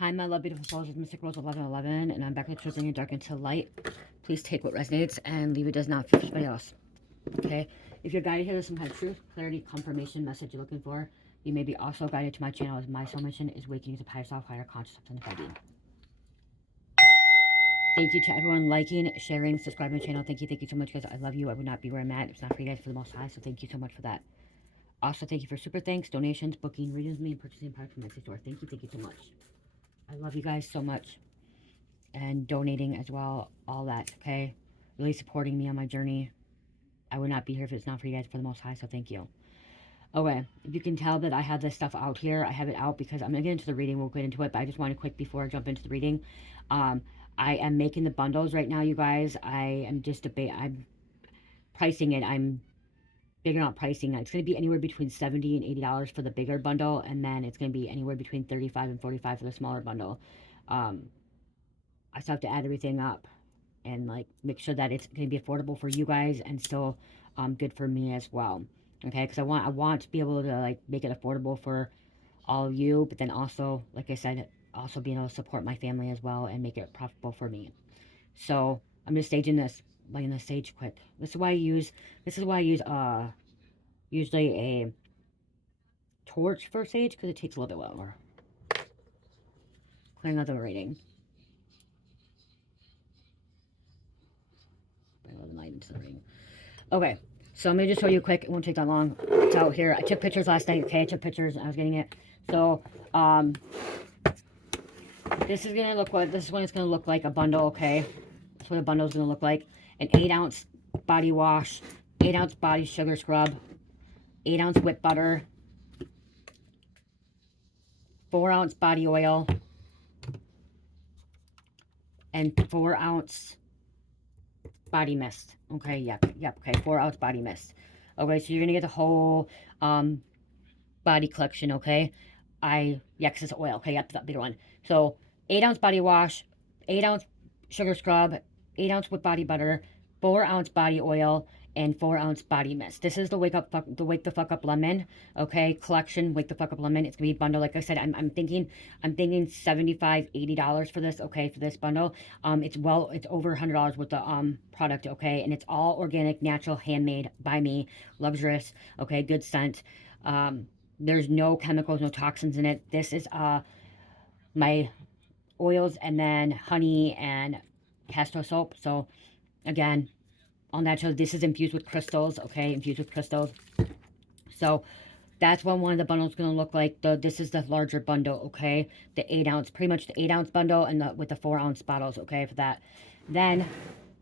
Hi, my love, beautiful souls. It's Mystic Rose 1111, and I'm back with Twisting Your Dark into Light. Please take what resonates and leave it does not for anybody else. Okay? If you're guided here with some kind of truth, clarity, confirmation message you're looking for, you may be also guided to my channel as my soul mission is waking to higher self, higher conscious, of being. Thank you to everyone liking, sharing, subscribing to the channel. Thank you so much, guys. I love you. I would not be where I'm at if it's not for you guys for the most high, so thank you so much for that. Also, thank you for super thanks, donations, booking, readings with me, and purchasing products from my store. Thank you so much. I love you guys so much. And donating as well, all that, okay? Really supporting me on my journey. I would not be here if it's not for you guys for the most high, so thank you. Okay, if you can tell that I have this stuff out here, I have it out because I'm going to get into the reading. We'll get into it, but I just want to quick before I jump into the reading. I am making the bundles right now, you guys. I'm pricing it. I'm figuring out pricing. It's going to be anywhere between $70 and $80 for the bigger bundle, and then it's going to be anywhere between $35 and $45 for the smaller bundle. I still have to add everything up and like make sure that it's going to be affordable for you guys and still good for me as well. Okay, because I want to be able to like make it affordable for all of you, but then also, like I said, also being able to support my family as well and make it profitable for me. So I'm just staging this, letting the stage quick. This is why I use usually a torch for sage because it takes a little bit longer. Clearing out the rating. Bring a little light into the ring. Okay, so I'm going to just show you quick. It won't take that long. It's out here. I took pictures last night. Okay, I took pictures. I was getting it. So, this is going to look what, this is what it's going to look like, a bundle, okay? That's what a bundle is going to look like. An 8-ounce body wash, 8-ounce body sugar scrub, 8-ounce whipped butter, 4-ounce body oil, and 4-ounce body mist. Okay, yep, okay, 4-ounce body mist. Okay, so you're gonna get the whole body collection, okay? Because it's oil, okay, yep, that bigger one. So 8-ounce body wash, 8-ounce sugar scrub, 8-ounce with body butter, 4-ounce body oil, and 4-ounce body mist. This is the wake the fuck up lemon, okay? Collection, wake the fuck up lemon. It's gonna be bundle. Like I said, I'm thinking $75, $80 for this, okay? For this bundle, it's over $100 with the product, okay? And it's all organic, natural, handmade by me, luxurious, okay? Good scent. There's no chemicals, no toxins in it. This is my oils and then honey and castor soap. So again, all natural. This is infused with crystals, okay? Infused with crystals. So that's what one of the bundles is going to look like. This is the larger bundle, okay? The 8-ounce, pretty much the 8-ounce bundle and with the 4-ounce bottles, okay, for that. Then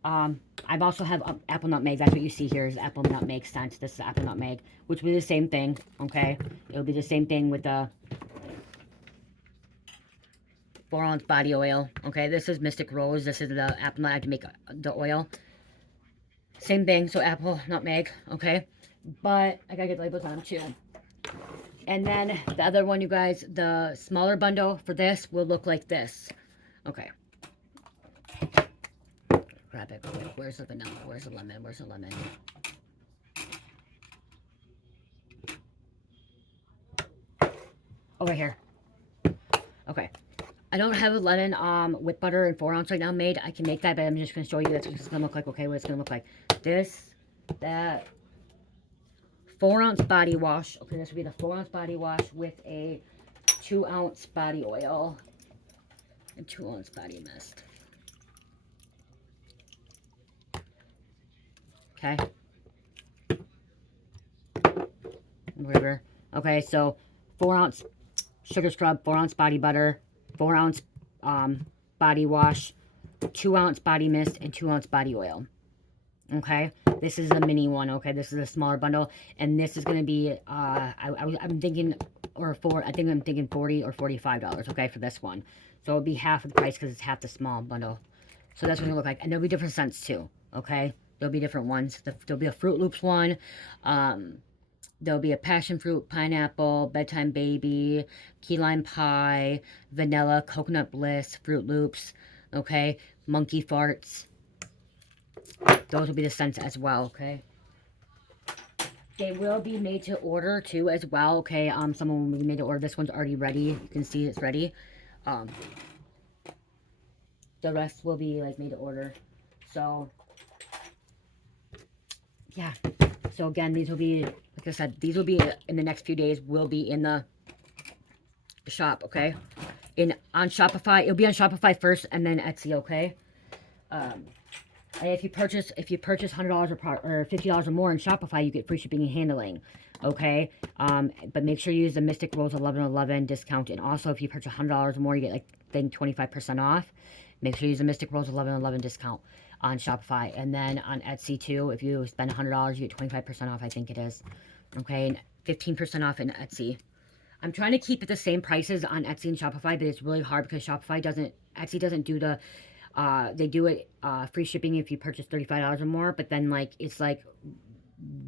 I also have apple nutmeg. That's what you see here is apple nutmeg scent. This is apple nutmeg, which will be the same thing, okay? It'll be the same thing with the 4-ounce body oil, okay? This is Mystic Rose. This is the apple nutmeg to make the oil. Same thing, so apple, nutmeg, okay? But I gotta get the labels on them too. And then the other one, you guys, the smaller bundle for this will look like this. Okay. Grab it quick. Where's the vanilla? Where's the lemon? Where's the lemon? Over here. Okay. I don't have a lemon with butter and 4-ounce right now made. I can make that, but I'm just going to show you that's what it's going to look like, okay? What it's going to look like. This, that, 4-ounce body wash. Okay, this will be the 4-ounce body wash with a 2-ounce body oil and 2-ounce body mist. Okay. Whatever. Okay, so 4-ounce sugar scrub, 4-ounce body butter, 4-ounce body wash, 2-ounce body mist, and 2-ounce body oil. Okay, this is a mini one. Okay, this is a smaller bundle, and this is going to be I'm thinking I think I'm thinking $40 or $45. Okay, for this one, so it'll be half of the price because it's half the small bundle. So that's what it'll look like, and there'll be different scents too. Okay, there'll be different ones. There'll be a Fruit Loops one. There'll be a passion fruit, pineapple, bedtime baby, key lime pie, vanilla, coconut bliss, Fruit Loops, okay, monkey farts. Those will be the scents as well, okay? They will be made to order too as well, okay? Someone will be made to order. This one's already ready. You can see it's ready. Um, the rest will be like made to order. So yeah. So again, these will be, like I said, these will be in the next few days. Will be in the shop, okay? On Shopify, it'll be on Shopify first, and then Etsy, okay? And if you purchase $100 or $50 or more in Shopify, you get free shipping and handling, okay? But make sure you use the Mystic Rose 1111 discount, and also if you purchase $100 or more, you get like 25% off. Make sure you use the Mystic Rose 1111 discount on Shopify, and then on Etsy too. If you spend $100, you get 25% off. I think it is, okay? And 15% off in Etsy. I'm trying to keep it the same prices on Etsy and Shopify, but it's really hard because Etsy doesn't do the, they do it free shipping if you purchase $35 or more, but then like, it's like,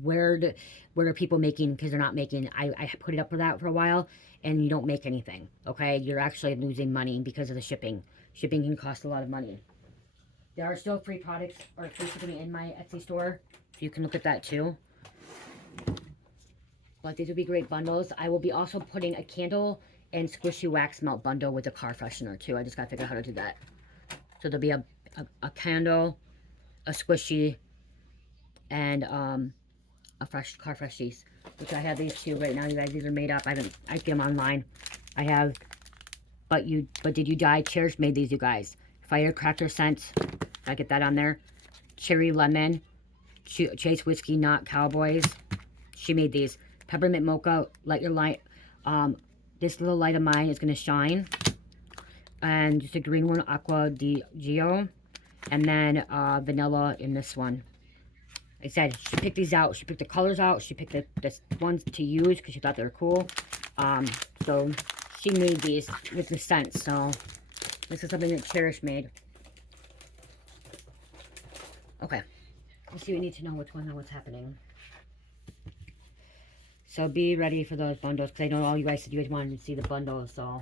where are people making, because they're not making, I put it up for that for a while, and you don't make anything, okay? You're actually losing money because of the shipping. Shipping can cost a lot of money. There are still free products or free shipping in my Etsy store, so you can look at that too. But these would be great bundles. I will be also putting a candle and squishy wax melt bundle with a car freshener too. I just gotta figure out how to do that. So there'll be a candle, a squishy, and a fresh car freshies, which I have these two right now. You guys, these are made up. I get them online. I have, but did you die? Cherish made these, you guys. Firecracker scent. I get that on there. Cherry lemon. Chase whiskey not cowboys. She made these. Peppermint mocha, light your light. This little light of mine is going to shine. And just a green one, Aqua di Gio. And then vanilla in this one. Like I said, she picked these out. She picked the colors out. She picked the ones to use because she thought they were cool. So she made these with the scents. So this is something that Cherish made. Okay. Let's see, we need to know what's going on, what's happening. So be ready for those bundles, because I know all you guys said you guys wanted to see the bundles, so.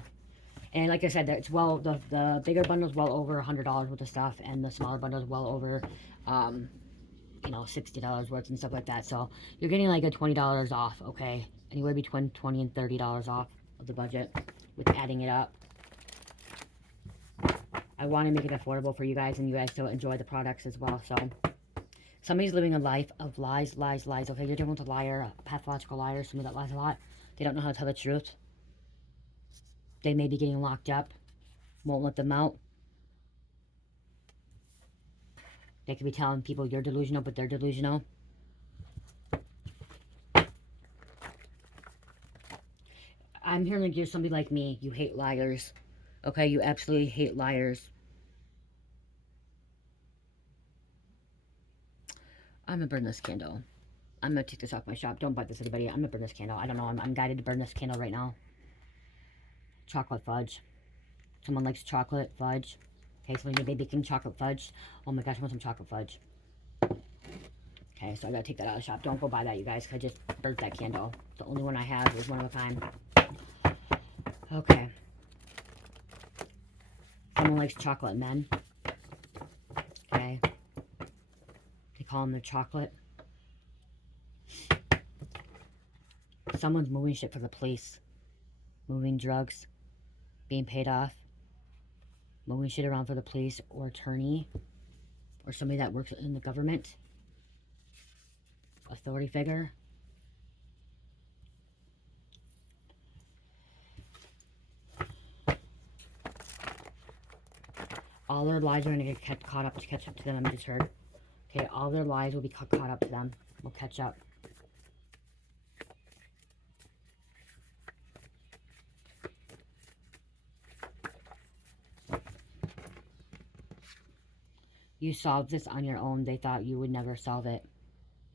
And like I said, it's the bigger bundle's well over $100 worth of stuff, and the smaller bundle's well over, you know, $60 worth and stuff like that. So you're getting like a $20 off, okay? Anywhere between $20 and $30 off of the budget with adding it up. I want to make it affordable for you guys, and you guys still enjoy the products as well, so. Somebody's living a life of lies, lies, lies. Okay, you're dealing with a liar, a pathological liar, somebody that lies a lot. They don't know how to tell the truth. They may be getting locked up. Won't let them out. They could be telling people you're delusional, but they're delusional. I'm hearing like you're somebody like me. You hate liars. Okay, you absolutely hate liars. I'm gonna burn this candle. I'm gonna take this off my shop. Don't buy this, everybody. I'm gonna burn this candle. I don't know. I'm guided to burn this candle right now. Chocolate fudge. Someone likes chocolate fudge. Okay, so maybe baking chocolate fudge. Oh my gosh, I want some chocolate fudge. Okay, so I gotta take that out of the shop. Don't go buy that, you guys, because I just burnt that candle. The only one I have is one of a kind. Okay. Someone likes chocolate men. Okay. They call them their chocolate. Someone's moving shit for the police. Moving drugs. Being paid off. Moving shit around for the police or attorney. Or somebody that works in the government. Authority figure. All their lies are going to get caught up to catch up to them, I just heard. Okay, all their lies will be caught up to them. Will catch up. You solved this on your own. They thought you would never solve it.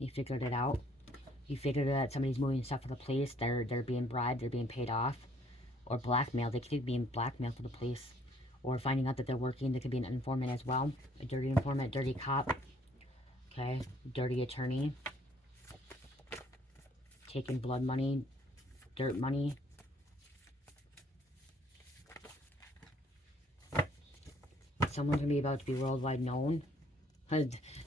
You figured it out. You figured that somebody's moving stuff for the police. They're being bribed. They're being paid off. Or blackmailed. They could be being blackmailed for the police. Or finding out that they're working. They could be an informant as well. A dirty informant, dirty cop. Okay. Dirty attorney. Taking blood money. Dirt money. Someone's going to be about to be worldwide known.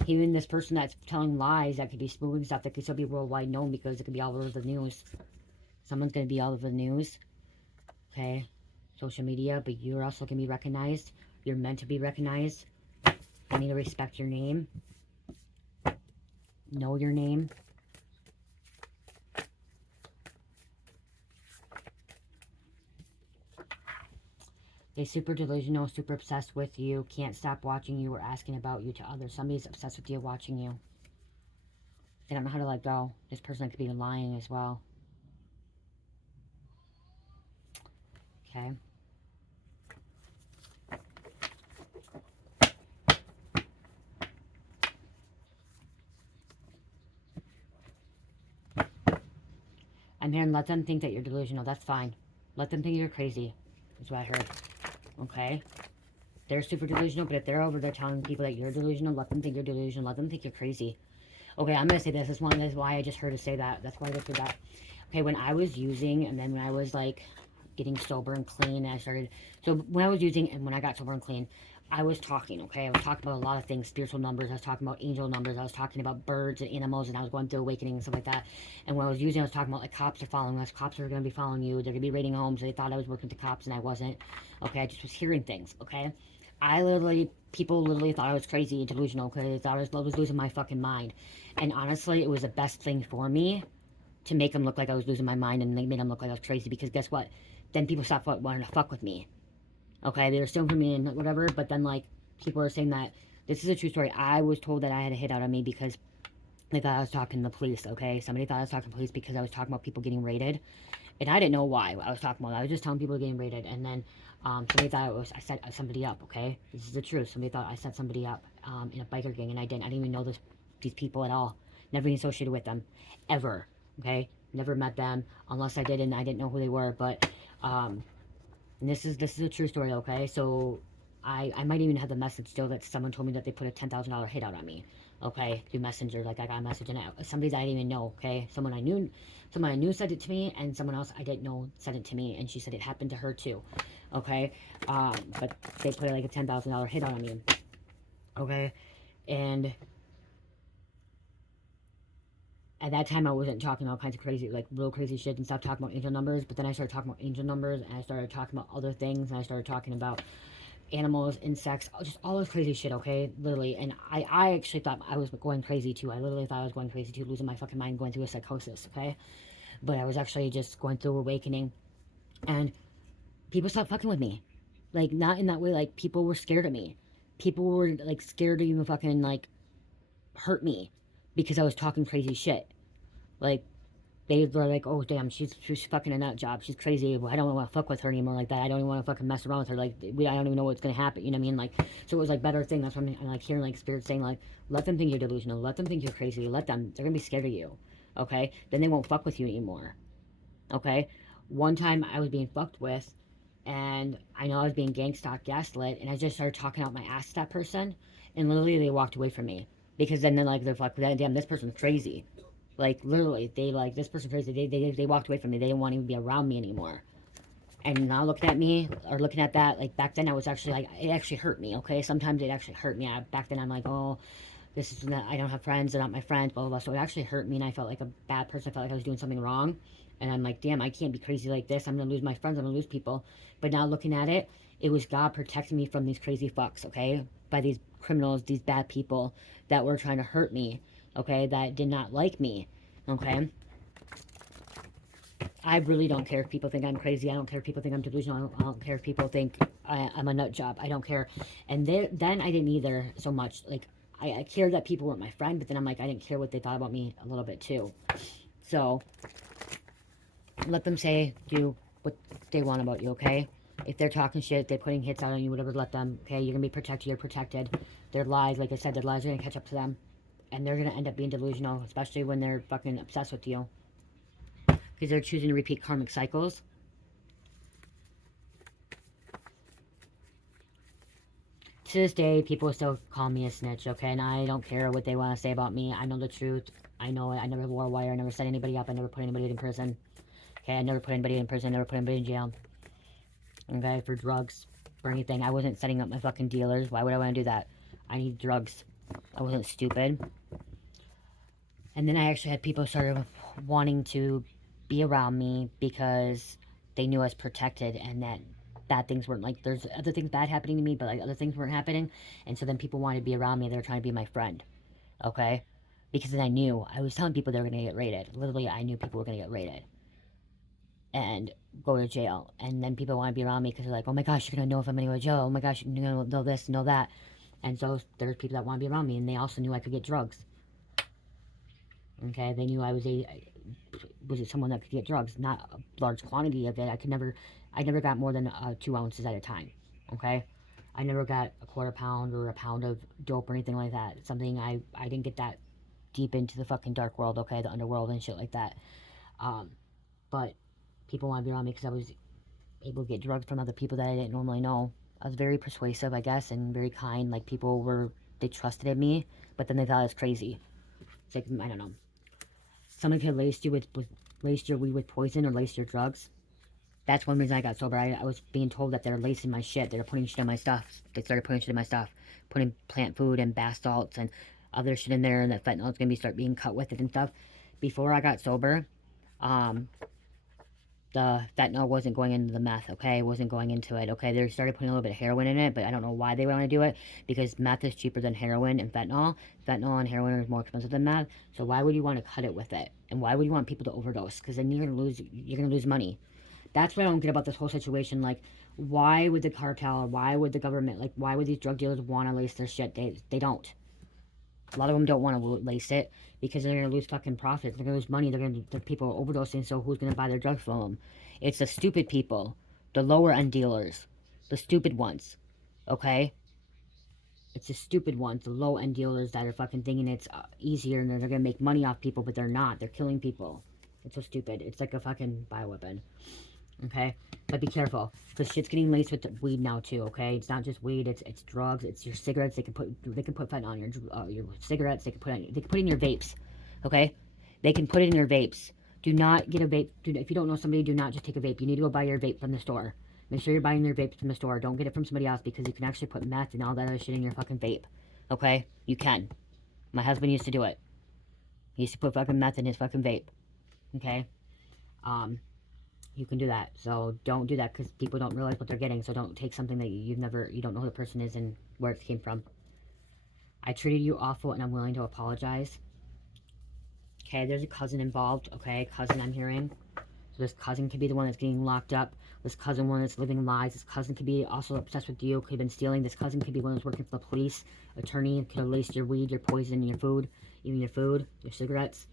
Even this person that's telling lies, that could be smoothing stuff, that could still be worldwide known because it could be all over the news. Someone's going to be all over the news. Okay. social media, but you're also going to be recognized. You're meant to be recognized. I need to respect your name. Know your name. They're super delusional, super obsessed with you, can't stop watching you or asking about you to others. Somebody's obsessed with you, watching you. They don't know how to let go. This person could be lying as well. Okay. I'm hearing let them think that you're delusional. That's fine. Let them think you're crazy. That's what I heard. Okay? They're super delusional, but if they're over there telling people that you're delusional, let them think you're delusional. Let them think you're crazy. Okay, I'm going to say this. This is why I just heard to say that. That's why I just did that. Okay, when I was using, and then when I was, like, getting sober and clean, I started... So, when I was using, and when I got sober and clean, I was talking, okay? I was talking about a lot of things, spiritual numbers. I was talking about angel numbers. I was talking about birds and animals, and I was going through awakening and stuff like that. And when I was using, I was talking about, like, cops are following us. Cops are going to be following you. They're going to be raiding homes. They thought I was working with the cops, and I wasn't. Okay, I just was hearing things, okay? People literally thought I was crazy and delusional because they thought I was losing my fucking mind. And honestly, it was the best thing for me to make them look like I was losing my mind and made them look like I was crazy, because guess what? Then people stopped wanting to fuck with me. Okay, they were stealing from me and whatever, but then, like, people are saying that, this is a true story. I was told that I had a hit out on me because they thought I was talking to the police, okay? Somebody thought I was talking to the police because I was talking about people getting raided. And I didn't know why I was talking about it. I was just telling people getting raided. And then somebody thought I set somebody up, okay? This is the truth. Somebody thought I set somebody up in a biker gang, and I didn't. I didn't even know these people at all. Never even associated with them. Ever, okay? Never met them, unless I did, and I didn't know who they were. But and this is a true story, okay? So I might even have the message still that someone told me that they put a $10,000 hit out on me, okay, through Messenger. Like, I got a message, and somebody that I didn't even know, okay? Someone I knew said it to me, and someone else I didn't know said it to me, and she said it happened to her too, okay? But they put like a $10,000 hit out on me, okay? And at that time, I wasn't talking all kinds of crazy, like, real crazy shit and stuff, talking about angel numbers. But then I started talking about angel numbers, and I started talking about other things, and I started talking about animals, insects, just all this crazy shit, okay? Literally. And I actually thought I was going crazy too. I literally thought I was going crazy too, losing my fucking mind, going through a psychosis, okay? But I was actually just going through awakening. And people stopped fucking with me. Like, not in that way, like, people were scared of me. People were, like, scared to even fucking, like, hurt me because I was talking crazy shit. Like, they were like, oh, damn, she's fucking a nut job. She's crazy. I don't want to fuck with her anymore like that. I don't even want to fucking mess around with her. Like, I don't even know what's going to happen. You know what I mean? Like, so it was like better thing. That's what I'm like hearing, like, spirits saying, like, let them think you're delusional. Let them think you're crazy. Let them. They're going to be scared of you. Okay? Then they won't fuck with you anymore. Okay? One time I was being fucked with, and I know I was being gang stalked, gaslit, and I just started talking out my ass to that person, and literally they walked away from me. Because then they're like, damn, this person's crazy. Like, literally, they, like, this person crazy. They walked away from me. They didn't want to even be around me anymore. And now looking at me, or looking at that, like, back then I was actually, like, it actually hurt me, okay? Sometimes it actually hurt me. Back then I'm like, oh, this is not, I don't have friends. They're not my friends, blah, blah, blah. So it actually hurt me, and I felt like a bad person. I felt like I was doing something wrong. And I'm like, damn, I can't be crazy like this. I'm going to lose my friends. I'm going to lose people. But now looking at it, it was God protecting me from these crazy fucks, okay? By these criminals, these bad people that were trying to hurt me, okay? That did not like me, okay? I really don't care if people think I'm crazy. I don't care if people think I'm delusional. I don't care if people think I'm a nut job. I don't care. And then I didn't either so much. Like, I cared that people weren't my friend, but then I'm like, I didn't care what they thought about me a little bit too. So, let them do what they want about you, okay? If they're talking shit, they're putting hits out on you, whatever, let them, okay? You're gonna be protected, you're protected. Their lies, like I said, their lies are gonna catch up to them. And they're gonna end up being delusional, especially when they're fucking obsessed with you. Because they're choosing to repeat karmic cycles. To this day, people still call me a snitch, okay? And I don't care what they want to say about me. I know the truth. I know it. I never wore a wire. I never set anybody up. I never put anybody in prison. Okay, I never put anybody in prison. I never put anybody in jail. Okay, for drugs, for anything. I wasn't setting up my fucking dealers. Why would I want to do that? I need drugs. I wasn't stupid. And then I actually had people sort of wanting to be around me because they knew I was protected, and that bad things weren't, like, there's other things bad happening to me, but like other things weren't happening. And so then people wanted to be around me. They were trying to be my friend. Okay. Because then I was telling people they were going to get raided. Literally, I knew people were going to get raided and go to jail. And then people want to be around me because they're like, oh my gosh, you're going to know if I'm going to go to jail. Oh my gosh, you're going to know this, know that. And so there's people that want to be around me, and they also knew I could get drugs. Okay, they knew I was someone that could get drugs, not a large quantity of it. I never got more than 2 ounces at a time. Okay, I never got a quarter pound or a pound of dope or anything like that. Something I didn't get that deep into the fucking dark world. Okay, the underworld and shit like that. Um, but people want to be around me because I was able to get drugs from other people that I didn't normally know. I was very persuasive, I guess, and very kind. Like, they trusted in me, but then they thought I was crazy. It's like, I don't know. Somebody could lace you with lace your weed with poison or lace your drugs. That's one reason I got sober. I was being told that they're lacing my shit. They're putting shit in my stuff. They started putting shit in my stuff. Putting plant food and bath salts and other shit in there, and that fentanyl's gonna start being cut with it and stuff. Before I got sober, um, the fentanyl wasn't going into the meth, okay? It wasn't going into it, okay? They started putting a little bit of heroin in it, but I don't know why they want to do it, because meth is cheaper than heroin and fentanyl. Fentanyl and heroin are more expensive than meth, so why would you want to cut it with it? And why would you want people to overdose? Because then you're gonna lose money. That's what I don't get about this whole situation. Like, why would the cartel, or why would the government, like, why would these drug dealers want to lace their shit? They don't. A lot of them don't want to lace it because they're going to lose fucking profits. They're going to lose money. The people are overdosing, so who's going to buy their drugs from them? It's the stupid people, the lower end dealers, the stupid ones, okay? It's the stupid ones, the low end dealers that are fucking thinking it's easier and they're going to make money off people, but they're not. They're killing people. It's so stupid. It's like a fucking bioweapon. Okay, but be careful because shit's getting laced with weed now too. Okay, it's not just weed; it's drugs. It's your cigarettes. They can put fentanyl on your cigarettes. They can put in your vapes. Okay, they can put it in your vapes. Do not get a vape. If you don't know somebody, do not just take a vape. You need to go buy your vape from the store. Make sure you're buying your vape from the store. Don't get it from somebody else because you can actually put meth and all that other shit in your fucking vape. Okay, you can. My husband used to do it. He used to put fucking meth in his fucking vape. Okay, you can do that. So don't do that because people don't realize what they're getting. So don't take something that you don't know who the person is and where it came from. I treated you awful and I'm willing to apologize. Okay, there's a cousin involved. Okay, cousin I'm hearing. So this cousin could be the one that's getting locked up. This cousin one that's living lies. This cousin could be also obsessed with you. Could have been stealing. This cousin could be one that's working for the police. Attorney could have laced your weed, your poison, your food, even your food, your cigarettes.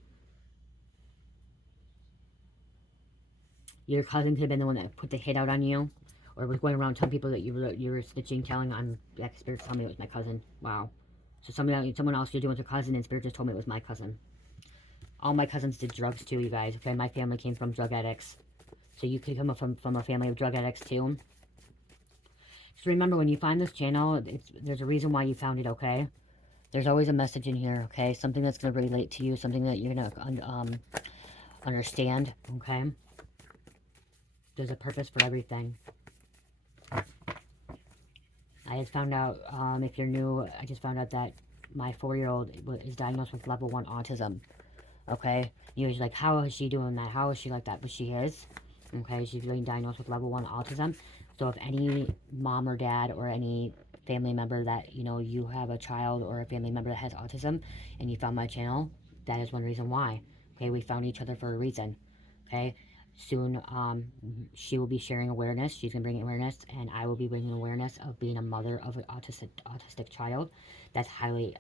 Your cousin could have been the one that put the hit out on you, or was going around telling people that you were snitching, telling spirits telling me it was my cousin. Wow. So someone else you're doing with your cousin, and spirit just told me it was my cousin. All my cousins did drugs too, you guys. Okay, my family came from drug addicts, so you could come from a family of drug addicts too. So remember, when you find this channel, there's a reason why you found it. Okay, there's always a message in here. Okay, something that's gonna relate to you, something that you're gonna understand. Okay. There's a purpose for everything. I just found out, if you're new, I just found out that my 4-year-old is diagnosed with level 1 autism. Okay? You're like, how is she doing that? How is she like that? But she is. Okay? She's being diagnosed with level 1 autism. So if any mom or dad or any family member that, you have a child or a family member that has autism and you found my channel, that is one reason why. Okay? We found each other for a reason. Okay? Soon, she will be sharing awareness. She's going to bring awareness, and I will be bringing awareness of being a mother of an autistic child that's highly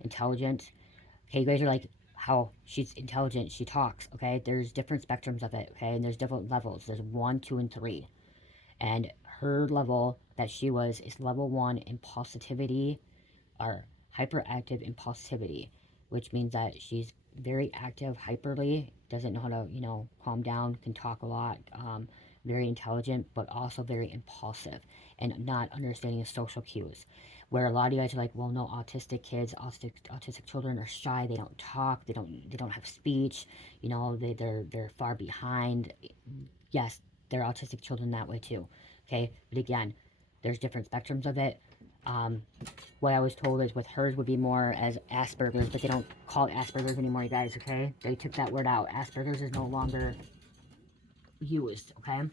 intelligent. Okay, you guys are like, how she's intelligent, she talks, okay? There's different spectrums of it, okay? And there's different levels. There's 1, 2, and 3. And her level that she was is level 1 impulsivity, or hyperactive impulsivity, which means that she's very active hyperly, doesn't know how to, calm down, can talk a lot, very intelligent, but also very impulsive and not understanding social cues. Where a lot of you guys are like, well, no, autistic children are shy, they don't talk, they don't have speech, they're far behind. Yes, they're autistic children that way too. Okay, but again, there's different spectrums of it. What I was told is with hers would be more as Asperger's, but they don't call it Asperger's anymore, you guys, okay? They took that word out. Asperger's is no longer used, okay?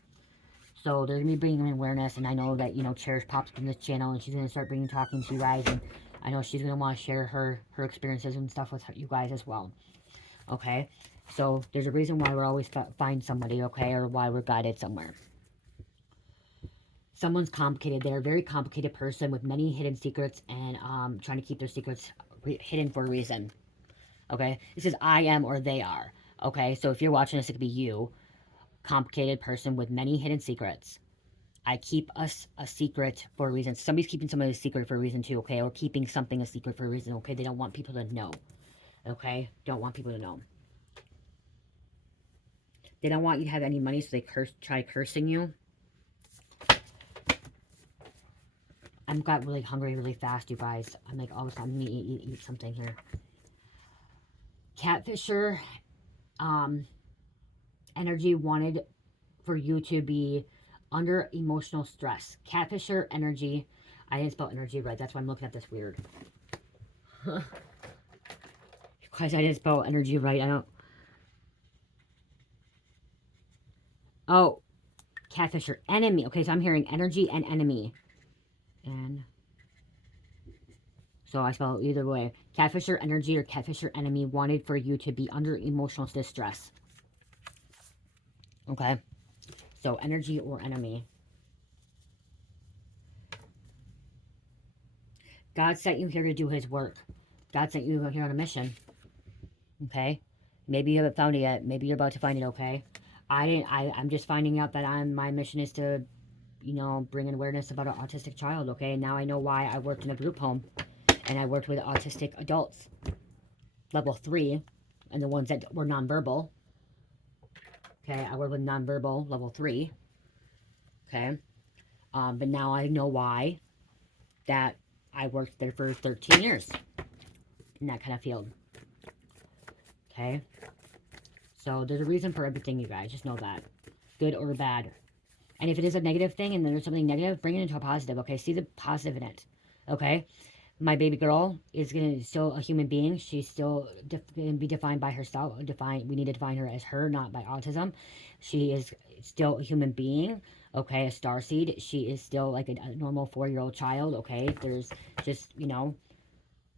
So they're going to be bringing awareness, and I know that, you know, Cherish pops up in this channel, and she's going to start talking to you guys, and I know she's going to want to share her experiences and stuff with you guys as well, okay? So there's a reason why we're always find somebody, okay, or why we're guided somewhere. Someone's complicated. They're a very complicated person with many hidden secrets, and trying to keep their secrets hidden for a reason, okay? This is I am or they are, okay? So if you're watching this, it could be you, complicated person with many hidden secrets. I keep us a secret for a reason. Somebody's keeping somebody a secret for a reason too, okay? Or keeping something a secret for a reason, okay? They don't want people to know, okay? Don't want people to know. They don't want you to have any money, so they try cursing you. I'm got really hungry really fast, you guys. I'm like, all of a sudden, I'm gonna eat something here. Catfisher, energy wanted for you to be under emotional stress. Catfisher energy. I didn't spell energy right. That's why I'm looking at this weird. Guys, I didn't spell energy right. I don't. Oh, catfisher enemy. Okay, so I'm hearing energy and enemy. And so I spell it either way. Catfisher energy or catfisher enemy wanted for you to be under emotional distress. Okay. So energy or enemy. God sent you here to do his work. God sent you here on a mission. Okay. Maybe you haven't found it yet. Maybe you're about to find it, okay? I'm just finding out that my mission is to, you know, bring an awareness about an autistic child, okay? Now I know why I worked in a group home. And I worked with autistic adults. Level 3. And the ones that were nonverbal. Okay, I worked with nonverbal, level 3. Okay. But now I know why that I worked there for 13 years. In that kind of field. Okay. So there's a reason for everything, you guys. Just know that. Good or bad. And if it is a negative thing and there's something negative, bring it into a positive, okay? See the positive in it, okay? My baby girl is still a human being. She's still going to be defined by herself. We need to define her as her, not by autism. She is still a human being, okay? A starseed. She is still like a normal 4-year-old child, okay? There's just, you know,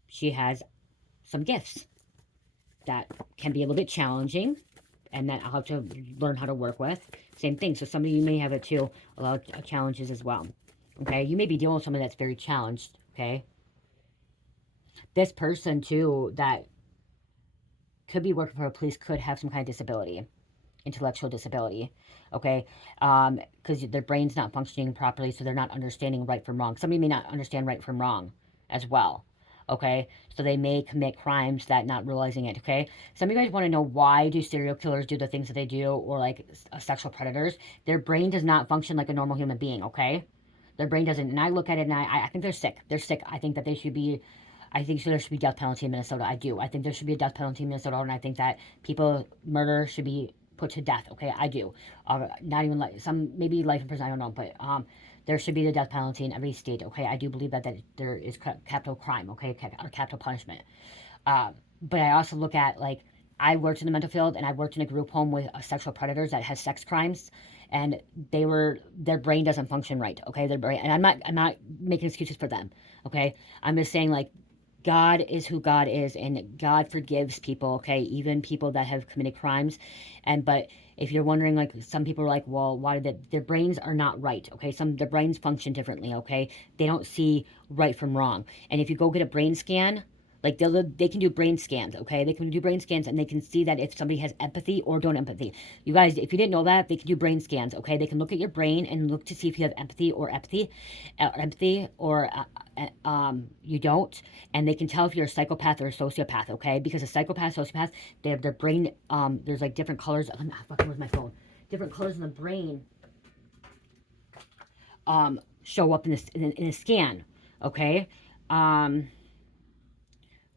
she has some gifts that can be a little bit challenging and that I'll have to learn how to work with. Same thing. So some of you may have it too, a lot of challenges as well. Okay, you may be dealing with someone that's very challenged. Okay, this person too that could be working for a police could have some kind of disability, intellectual disability. Okay, because their brain's not functioning properly, so they're not understanding right from wrong. Somebody may not understand right from wrong as well. Okay, so they may commit crimes that not realizing it. Okay, some of you guys want to know, why do serial killers do the things that they do, or like sexual predators? Their brain does not function like a normal human being. Okay, their brain doesn't. And I look at it and I think they're sick. They're sick. I think that they should be. I think there should be death penalty in Minnesota. I do. I think there should be a death penalty in Minnesota, and I think that murder should be put to death. Okay, I do. Not even like some, maybe life in prison. I don't know, but there should be the death penalty in every state. Okay, I do believe that there is capital crime. Okay, or capital punishment. But I also look at, like, I worked in the mental field and I worked in a group home with sexual predators that has sex crimes, and their brain doesn't function right. Okay, their brain, and I'm not making excuses for them. Okay, I'm just saying, like, God is who God is, and God forgives people, okay? Even people that have committed crimes. But if you're wondering, like, some people are like, well, why did their brains are not right, okay? Their brains function differently, okay? They don't see right from wrong. And if you go get a brain scan, like, they can do brain scans, okay? They can do brain scans, and they can see that if somebody has empathy or don't empathy. You guys, if you didn't know that, they can do brain scans, okay? They can look at your brain and look to see if you have empathy or you don't. And they can tell if you're a psychopath or a sociopath, okay? Because a psychopath, sociopath, they have their brain, there's like different colors. I'm fucking with my phone. Different colors in the brain show up in a scan, okay?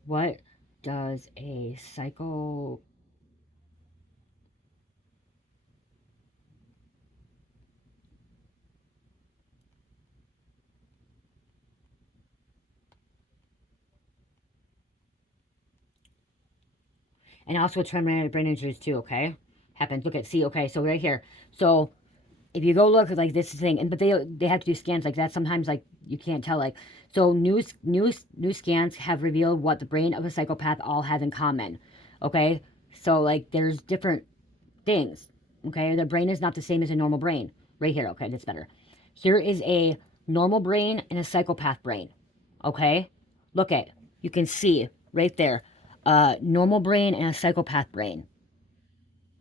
What does a psycho... And also traumatic brain injuries too, okay? Happens. Look at, see, okay, so right here. So if you go look at like this thing, and but they have to do scans like that. Sometimes like you can't tell like so new scans have revealed what the brain of a psychopath all have in common. Okay, so like there's different things. Okay, the brain is not the same as a normal brain. Right here. Okay, that's better. Here is a normal brain and a psychopath brain. Okay, look at you can see right there, normal brain and a psychopath brain.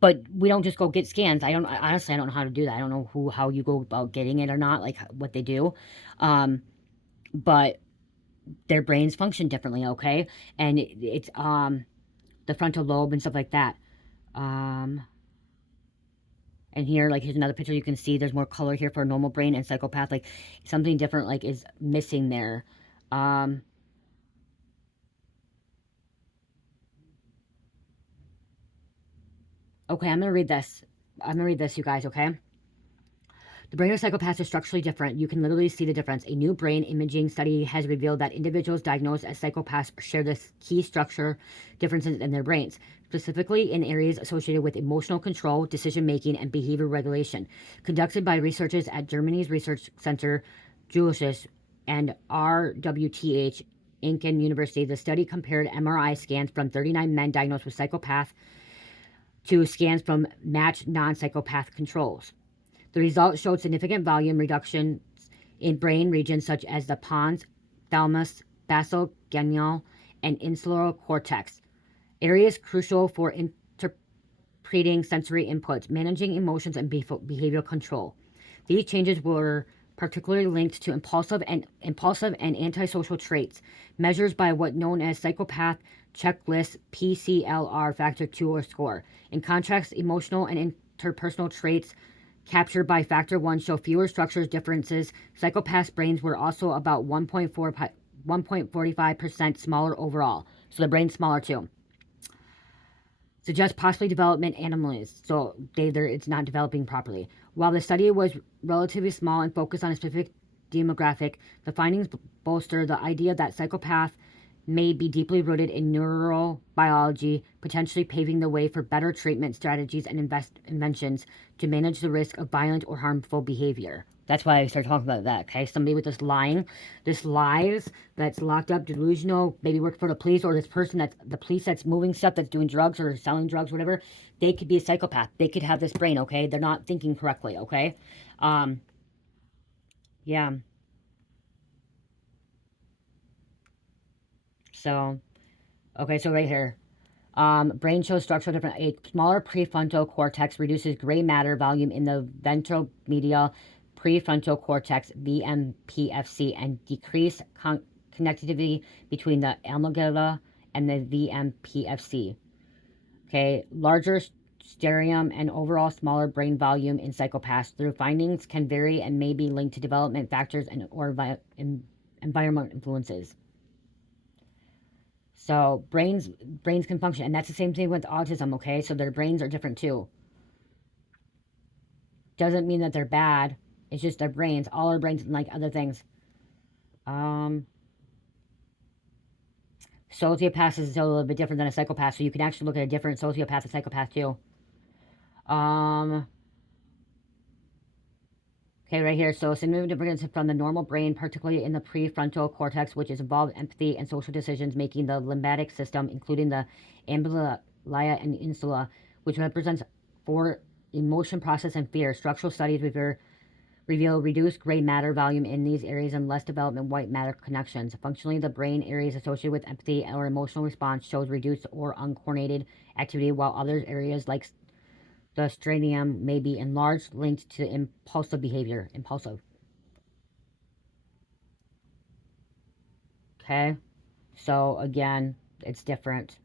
But we don't just go get scans. Honestly, I don't know how to do that. I don't know how you go about getting it or not, like what they do. Um, but their brains function differently, okay? And it's the frontal lobe and stuff like that. Um, and here, like here's another picture. You can see there's more color here for a normal brain and psychopath. Like something different, like is missing there. Um, okay, I'm gonna read this. I'm gonna read this, you guys. Okay. The brain of psychopaths is structurally different. You can literally see the difference. A new brain imaging study has revealed that individuals diagnosed as psychopaths share this key structure differences in their brains, specifically in areas associated with emotional control, decision making, and behavior regulation. Conducted by researchers at Germany's Research Center, Julius, and RWTH Incan University, the study compared MRI scans from 39 men diagnosed with psychopath to scans from matched non psychopath controls. The results showed significant volume reduction in brain regions such as the pons, thalamus, basal ganglia, and insular cortex, areas crucial for interpreting sensory inputs, managing emotions, and behavioral control. These changes were particularly linked to impulsive and antisocial traits, measures by what known as psychopath checklist PCLR factor 2 or score. In contrast, emotional and interpersonal traits captured by factor 1 show fewer structures differences. Psychopaths' brains were also about 1.45% smaller overall. So the brain's smaller too. Suggest possibly development anomalies. So it's not developing properly. While the study was relatively small and focused on a specific demographic, the findings bolster the idea that psychopath may be deeply rooted in neurobiology, potentially paving the way for better treatment strategies and inventions to manage the risk of violent or harmful behavior. That's why I started talking about that, okay? Somebody with this lies, that's locked up, delusional, maybe works for the police, or this person that's the police that's moving stuff, that's doing drugs or selling drugs, whatever, they could be a psychopath. They could have this brain, okay? They're not thinking correctly, okay? Um, yeah. So, okay, so right here. Brain shows structural difference. A smaller prefrontal cortex reduces gray matter volume in the ventromedial prefrontal cortex (VMPFC) and decrease connectivity between the amygdala and the VMPFC. Okay, larger sternium and overall smaller brain volume in psychopaths. Their findings can vary and may be linked to development factors and or environment influences. So brains can function, and that's the same thing with autism. Okay, so their brains are different too. Doesn't mean that they're bad. It's just their brains. All our brains, like other things. Um, Sociopath is still a little bit different than a psychopath, so you can actually look at a different sociopath and psychopath too. Um, okay, right here. So significant difference from the normal brain, particularly in the prefrontal cortex, which is involved in empathy and social decisions making. The limbic system, including the amygdala and insula, which represents for emotion process and fear. Structural studies reveal reduced gray matter volume in these areas and less development white matter connections. Functionally, the brain areas associated with empathy or emotional response shows reduced or uncoordinated activity, while other areas like the sternium may be enlarged, linked to impulsive behavior. Impulsive. Okay? So, again, it's different.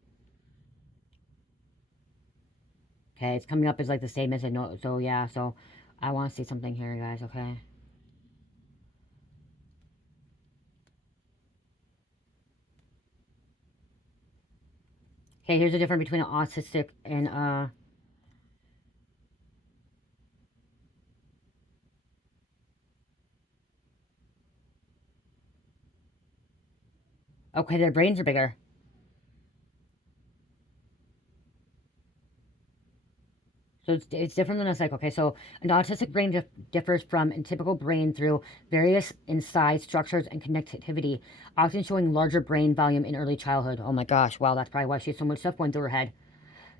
Okay, it's coming up as like the same as a note. So, yeah, so I want to see something here, guys, okay? Okay, here's the difference between an autistic and okay, their brains are bigger. So it's different than a psycho. Okay, so an autistic brain differs from a typical brain through various in size, structures, and connectivity, often showing larger brain volume in early childhood. Oh my gosh, wow, that's probably why she has so much stuff going through her head.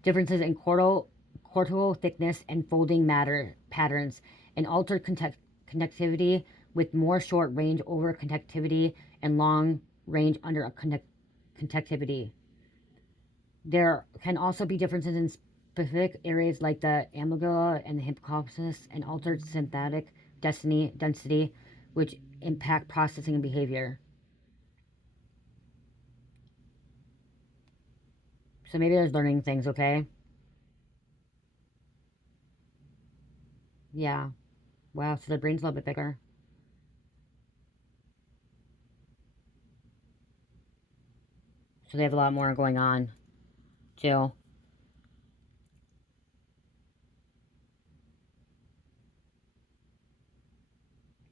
Differences in cortical thickness and folding matter patterns, and altered connectivity with more short range over connectivity and long range under connectivity. There can also be differences in specific areas like the amygdala and the hippocampus and altered synthetic density, which impact processing and behavior. So maybe there's learning things, okay? Yeah. Wow, so the brain's a little bit bigger. So they have a lot more going on, too.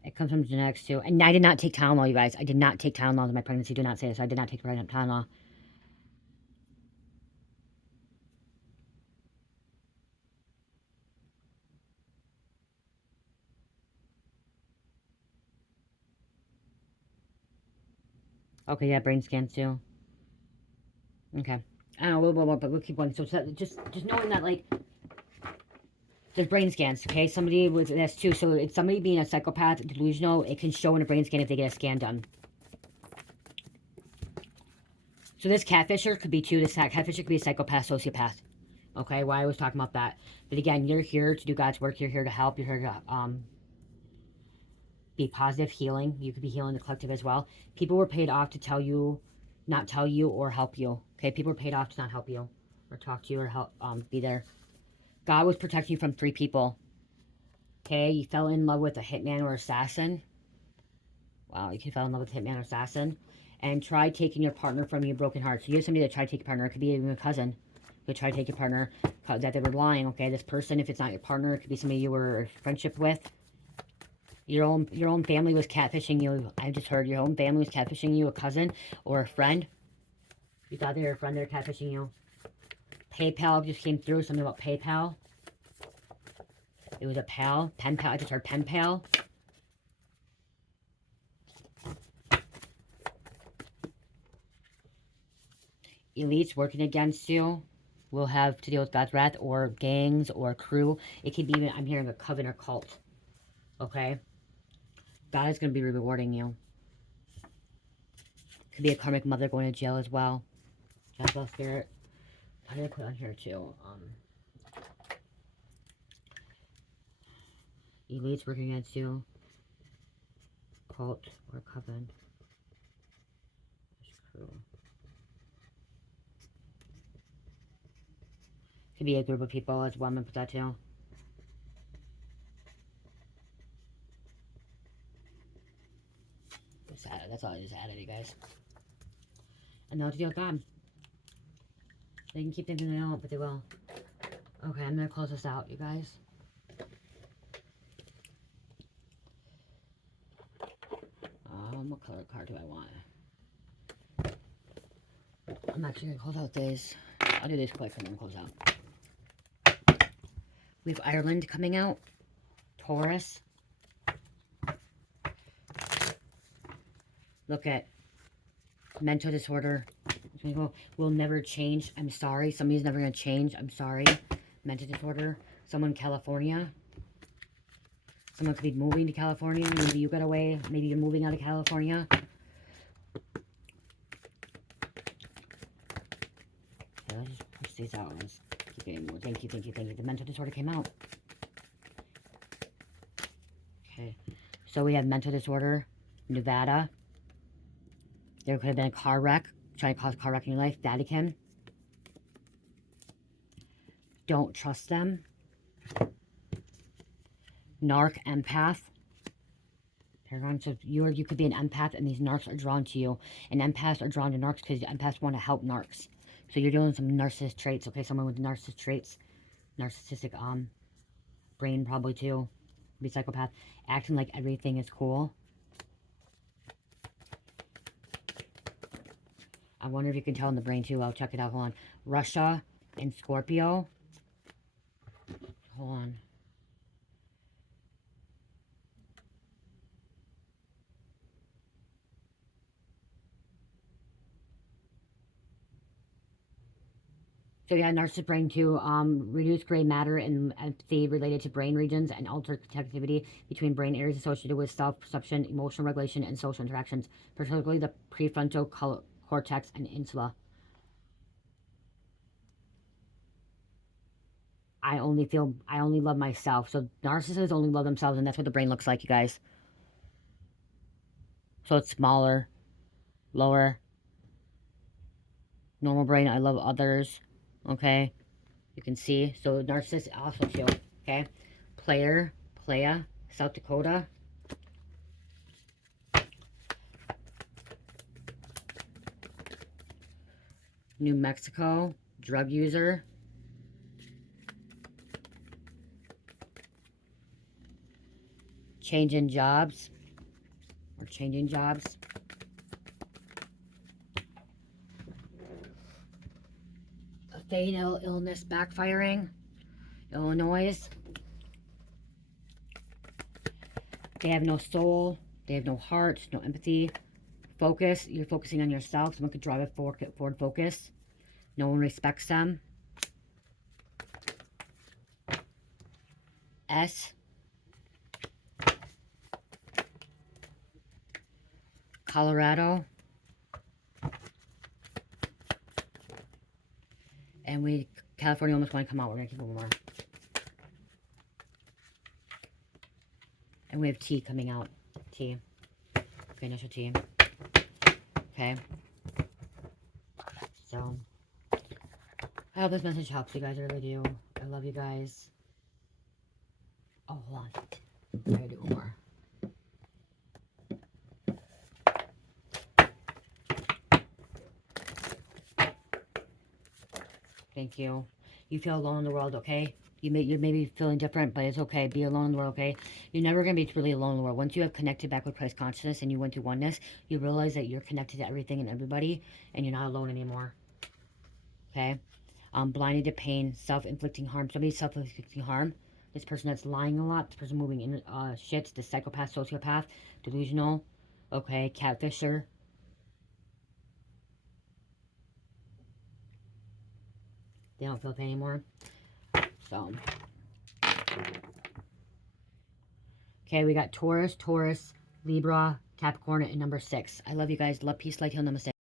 It comes from genetics, too. And I did not take Tylenol, you guys. I did not take Tylenol in my pregnancy. Do not say this. I did not take Tylenol. Okay, yeah, brain scans, too. Okay. I don't know, but we'll keep going. So just knowing that, like, there's brain scans, okay? Somebody with this too. So it's somebody being a psychopath, delusional. It can show in a brain scan if they get a scan done. So this catfisher could be too. This catfisher could be a psychopath, sociopath. Okay, why I was talking about that. But again, you're here to do God's work. You're here to help. You're here to be positive, healing. You could be healing the collective as well. People were paid off to tell you, not tell you, or help you. Okay, people were paid off to not help you, or talk to you, or help be there. God was protecting you from 3 people. Okay, you fell in love with a hitman or assassin. Wow, you can fall in love with a hitman or assassin. And try taking your partner from your broken heart. So you have somebody that tried to take your partner. It could be even a cousin who tried to take your partner. That they were lying, okay? This person, if it's not your partner, it could be somebody you were in friendship with. Your own family was catfishing you. I just heard your own family was catfishing you, a cousin or a friend. You thought they were a friend, they're catfishing you. PayPal just came through, something about PayPal. It was a pal, pen pal. I just heard pen pal. Elites working against you will have to deal with God's wrath, or gangs or crew. It could be even, I'm hearing a coven or cult. Okay? God is going to be rewarding you. Could be a karmic mother going to jail as well. Jezebel spirit. I did put on here too. Elites working against you. Cult or coven. Crew. Could be a group of people as well. I'm going to put that too. That's all I just added, you guys. And now to deal with God. They can keep thinking they don't, but they will. Okay, I'm going to close this out, you guys. What color card do I want? I'm actually going to close out these. I'll do this quick and then close out. We have Ireland coming out. Taurus. Look at mental disorder. Will never change. I'm sorry. Somebody's never going to change. I'm sorry. Mental disorder. Someone in California. Someone could be moving to California. Maybe you got away. Maybe you're moving out of California. Okay, let's just push these out. Let's keep getting more. Thank you, thank you, thank you. The mental disorder came out. Okay. So we have mental disorder. Nevada. There could have been a car wreck. Trying to cause a car wreck in your life. Vatican. Don't trust them. Narc, empath. Paragon. So you could be an empath, and these narcs are drawn to you. And empaths are drawn to narcs because empaths want to help narcs. So you're doing some narcissist traits. Okay, someone with narcissist traits, narcissistic brain probably too. Be psychopath, acting like everything is cool. I wonder if you can tell in the brain too. I'll check it out. Hold on. Russia and Scorpio. Hold on. So yeah, narcissist brain too. Reduce gray matter and empathy related to brain regions and altered connectivity between brain areas associated with self-perception, emotional regulation, and social interactions, particularly the prefrontal cortex and insula. I only love myself. So narcissists only love themselves, and that's what the brain looks like, you guys. So it's smaller, lower. Normal brain, I love others. Okay, you can see. So narcissist also too. Okay, playa, South Dakota. New Mexico, drug user. Changing jobs. Or changing jobs. A fatal illness backfiring. Illinois. They have no soul. They have no heart, no empathy. Focus. You're focusing on yourself. Someone could drive a forward focus. No one respects them. S. Colorado. And California almost want to come out. We're going to keep one more. And we have T coming out. T. Okay, initial T. Okay. So, I hope this message helps you guys. I really do. I love you guys. Oh, hold on. I gotta do one more. Thank you. You feel alone in the world, okay? You're maybe feeling different, but it's okay. Be alone in the world, okay? You're never going to be really alone in the world. Once you have connected back with Christ consciousness and you went to oneness, you realize that you're connected to everything and everybody, and you're not alone anymore. Okay? Blinded to pain, self-inflicting harm. Somebody's self-inflicting harm. This person that's lying a lot. This person moving in shit. The psychopath, sociopath, delusional. Okay? Catfisher. They don't feel pain anymore. So, okay, we got Taurus, Libra, Capricorn, and number 6. I love you guys. Love, peace, light, heal, namaste.